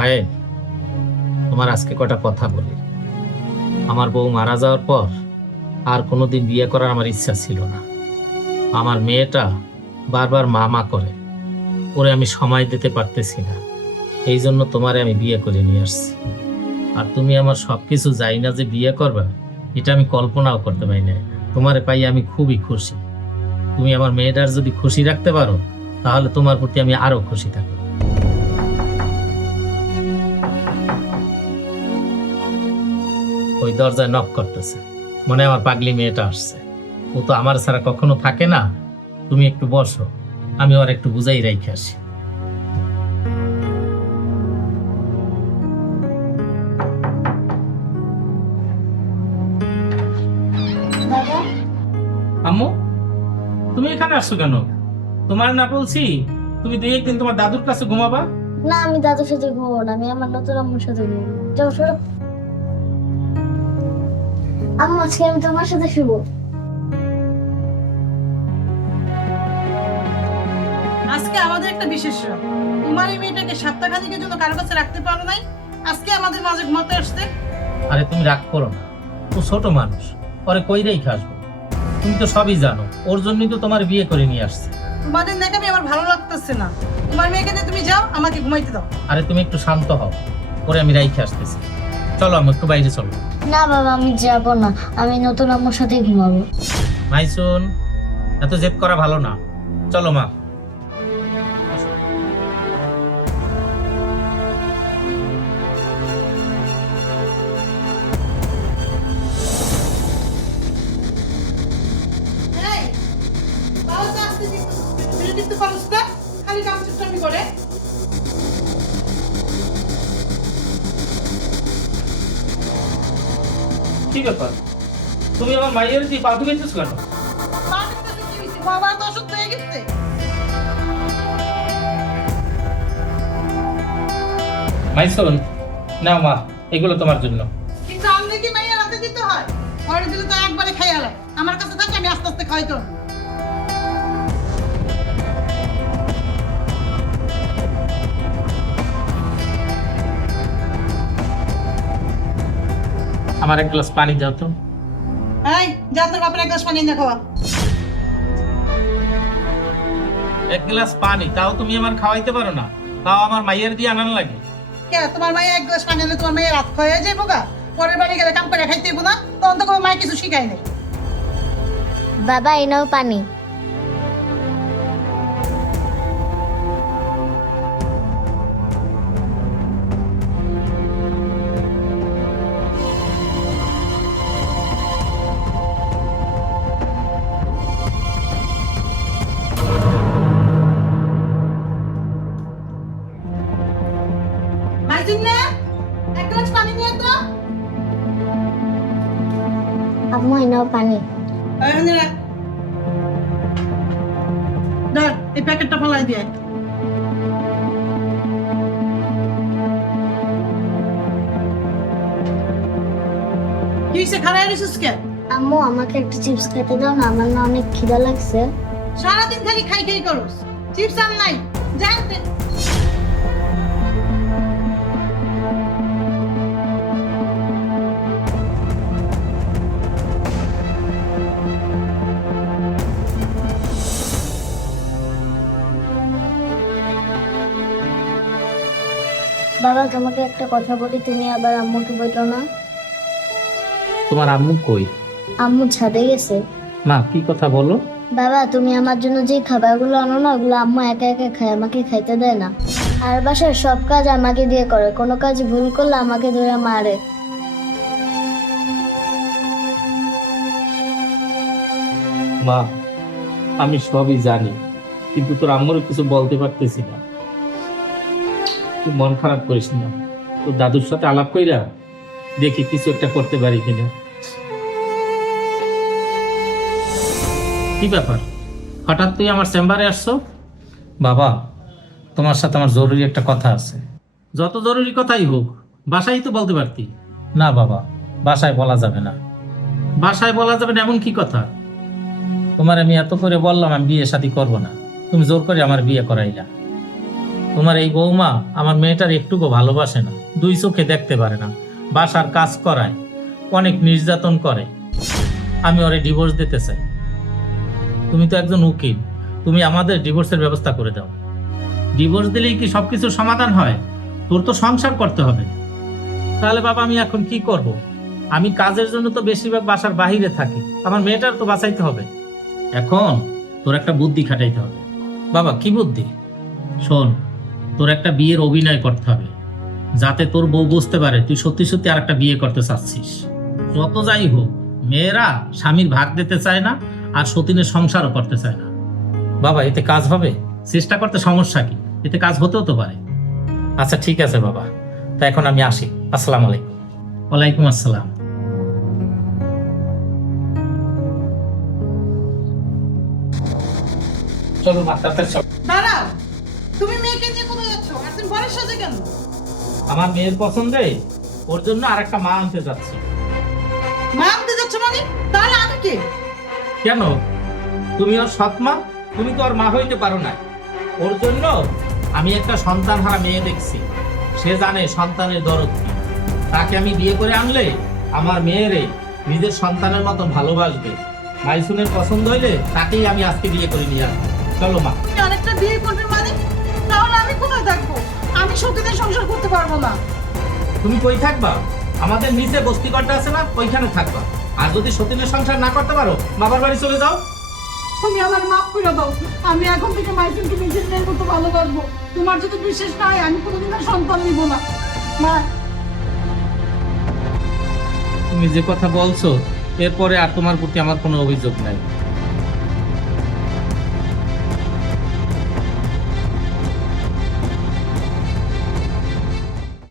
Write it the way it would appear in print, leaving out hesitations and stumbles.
আয়ে, তোমার আজকে কটা কথা বলি। আমার বউ মারা যাওয়ার পর আর কোনোদিন বিয়ে করার আমার ইচ্ছা ছিল না। আমার মেয়েটা বারবার মা মা করে, ওরে আমি সময় দিতে পারতেছি না। এই জন্য তোমারে আমি বিয়ে করে নিয়ে আসছি। আর তুমি আমার সবকিছু যাই না যে বিয়ে করবে, এটা আমি কল্পনাও করতে পারি না। তোমারে পাই আমি খুবই খুশি। তুমি আমার মেয়েটার যদি খুশি রাখতে পারো, তাহলে তোমার প্রতি আমি আরো খুশি থাকবো। ওই দরজায় নক করতেছে, মনে হয় আমার পাগলি মেয়েটা আসছে। ও তো আমার ছাড়া কখনো থাকে না। তুমি একটু বসো, আমি ওর একটু বুঝাই রেখে আসি। বাবা, আম্মু, তুমি এখানে আসছো কেন? তোমার না বলছি তুমি 2 একদিন তোমার দাদুর কাছে ঘুমাবা? না আমি দাদুর সাথে ঘুমাবো না, আমি আমার নতুন আম্মুর সাথে ঘুমাবো। যাও সরো। আম্মু আজকে আমি তোমার সাথে শুবো। আজকে আমাদের একটা বিশেষ রাত। তোমার এই মেয়েটাকে সপ্তাহখানেকের জন্য কারো কাছে রাখতে পারো নাই, আজকে আমাদের মাঝে ঘুমাতে আসতে। আরে তুমি রাগ করো না, ও ছোট মানুষ, ওরে কই রেখে আসবো? তুমি তো সবই জানো, ওর জন্যই তো তোমার বিয়ে করে নিয়ে আসছে। তোমাদের দেখে আমি আমার ভালো লাগতেছে না। তোমার মেয়েকে নিয়ে তুমি যাও, আমাকে ঘুমাইতে দাও। আরে তুমি একটু শান্ত হও, ওরে আমি রাইখে আসতেছি। চলো আমি একটু বাইরে চলো। না বাবা, আমি যাব না, আমি নতুন আম্মুর সাথে ঘুমাবো। মাইসুন, এত জেদ করা ভালো না। চলো মা। এই, বাবা তো আসতে দিতে পারছ না, খালি কামচুপচামি করে। কি ব্যাপার, তুমি আমার মাইয়ের দিয়ে পাল্টু গেছিস কেন? বাবার কাছে কি হইছে? বাবা তো অসুস্থ হয়ে গেছে। মাইসুন, নাও মা, এগুলো তোমার জন্য। কিন্তু আমি কি মাইয়া রাতে দিতে হয়? ঘরে দিলে তো একবারে খাই আলাই। আমার কাছে থাকে, আমি আস্তে আস্তে খাইতো। আমার এক গ্লাস পানি দাও তো। এই, যা তোর বাপের এক গ্লাস পানি এনে খাওয়া। এক গ্লাস পানি তাও তুমি আমার খাওয়াইতে পারো না, তাও আমার মাইয়ের দিয়ে আনান লাগে। কে তোমার মাইয়া এক গ্লাস পানি আনলে তোমার মাইয়া রাত খাওয়া যাইবো গা? পরের বাড়ি গেলে কাম করে খাইতে হইব না? তখন তো কোনো মায় কিছু শিখাই নাই। বাবা এই নাও পানি। মাইজুন না, এক গ্লাস পানি নিয়ে তো। আম্মু এই নাও পানি। এখানে রাখ। ধর, এই প্যাকেটটা ফলাই দিয়ে। কি হইছে, খারাপ রিসুস কে? আম্মু আমাকে একটা চিপস খেতে দাও না, আমার না অনেক খিদা লাগছে। সারাদিন খালি খাই খাই করস, চিপস আন নাই, জানতে। বাবা তোমাকে একটা কথা বলি, তুমি আবার আম্মুকে বললো না। তোমার আম্মু কই? আম্মু ছাদে গেছে। মা, কি কথা বলো? বাবা তুমি আমার জন্য যে খাবারগুলো আনো না, ওগুলো আম্মু একা একা খায়, আমাকে খাইতে দেয় না। আর বাসার সব কাজ আমাকে দিয়ে করে, কোনো কাজ ভুল করলে আমাকে ধরে মারে। মা, আমি সবই জানি, কিন্তু তোর আম্মুর কিছু বলতে পারতেছি না। তুই মন খারাপ করিস না, তোর দাদুর সাথে আলাপ কইরা দেখি কিছু একটা করতে পারি কিনা। কি ব্যাপার, হঠাৎ তুই আমার চেম্বারে আসছো? বাবা, তোমার সাথে আমার জরুরি একটা কথা আছে। যত জরুরি কথাই হোক, বাসায় তো বলতে পারতি। না বাবা, বাসায় বলা যাবে না। বাসায় বলা যাবে না এমন কি কথা? তোমার আমি এত করে বললাম আমি বিয়ে শাদী করবো না, তুমি জোর করে আমার বিয়ে করাইলা। তোমার এই বৌমা আমার মেয়েটার একটুকু ভালোবাসে না, দুই চোখে দেখতে পারে না, বাসার কাজ করায়, অনেক নির্যাতন করে। আমি ওরে ডিভোর্স দিতে চাই। তুমি তো একজন উকিল, তুমি আমাদের ডিভোর্সের ব্যবস্থা করে দাও। ডিভোর্স দিলেই কি সবকিছুর সমাধান হয়? তোর তো সংসার করতে হবে। তাহলে বাবা আমি এখন কি করব? আমি কাজের জন্য তো বেশিরভাগ বাসার বাহিরে থাকি, আমার মেয়েটার তো বাঁচাইতে হবে। এখন তোর একটা বুদ্ধি খাটাইতে হবে। বাবা কি বুদ্ধি? শোন, তোর একটা বিয়ের অভিনয় করতে হবে, যাতে তোর বউ বুঝতে পারে তুই সত্যি সত্যি আর একটা বিয়ে করতে চাচ্ছিস। যত যাই হোক, মেয়েরা স্বামীর ভাগ দিতে চায় না, আর সতীনের সংসারও করতে চায় না। বাবা এতে কাজ হবে? চেষ্টা করতে সমস্যা কি? এতে কাজ হতেও তো পারে। আচ্ছা ঠিক আছে বাবা, তা এখন আমি আসি। আসসালামু আলাইকুম। ওয়ালাইকুম আসসালাম। চলো মা, তাড়াতাড়ি চলো। দাঁড়াও, তুমি মেয়েকে নিয়ে কোথায় যাচ্ছ? আর তুমি ঘরের সাথে কেন? আমার মেয়ের পছন্দে ওর জন্য আরেকটা মা আনতে যাচ্ছি। মা আনতে যাচ্ছ মানে? তাহলে আমি কে? কেন? তুমি ওর সৎ মা, তুমি তো ওর মা হইতে পারো না। ওর জন্য আমি একটা সন্তানহারা মেয়ে দেখছি, সে জানে সন্তানের দরদ কি। তাকে আমি বিয়ে করে আনলে আমার মেয়েরে নিজের সন্তানের মতো ভালোবাসবে। মাইসুনের পছন্দ হইলে তাকেই আমি আজকে বিয়ে করে নিয়ে আসবো। চলো মা। তুমি আরেকটা বিয়ে করবে মানে? তাহলে আমি কোথায় থাকবো? আমি সতীনের সংসার করতে পারবো না। তুমি কই থাকবা? আমাদের নিচে বস্তিঘরটা আছে না, ওইখানে থাকবা। আর যদি সতীনের সংসার না করতে পারো, বাবার বাড়ি চলে যাও। তুমি আমার মাফ করে দাও। আমি এখন থেকে মাইসুনকে নিজের মেয়ের মতো ভালোবাসবো। তোমার যদি বিশ্বাস না হয়, আমি কোনোদিন আর সন্তান নিব না। মা, তুমি যে কথা বলছো, এরপরে আর তোমার প্রতি আমার কোনো অভিযোগ নাই।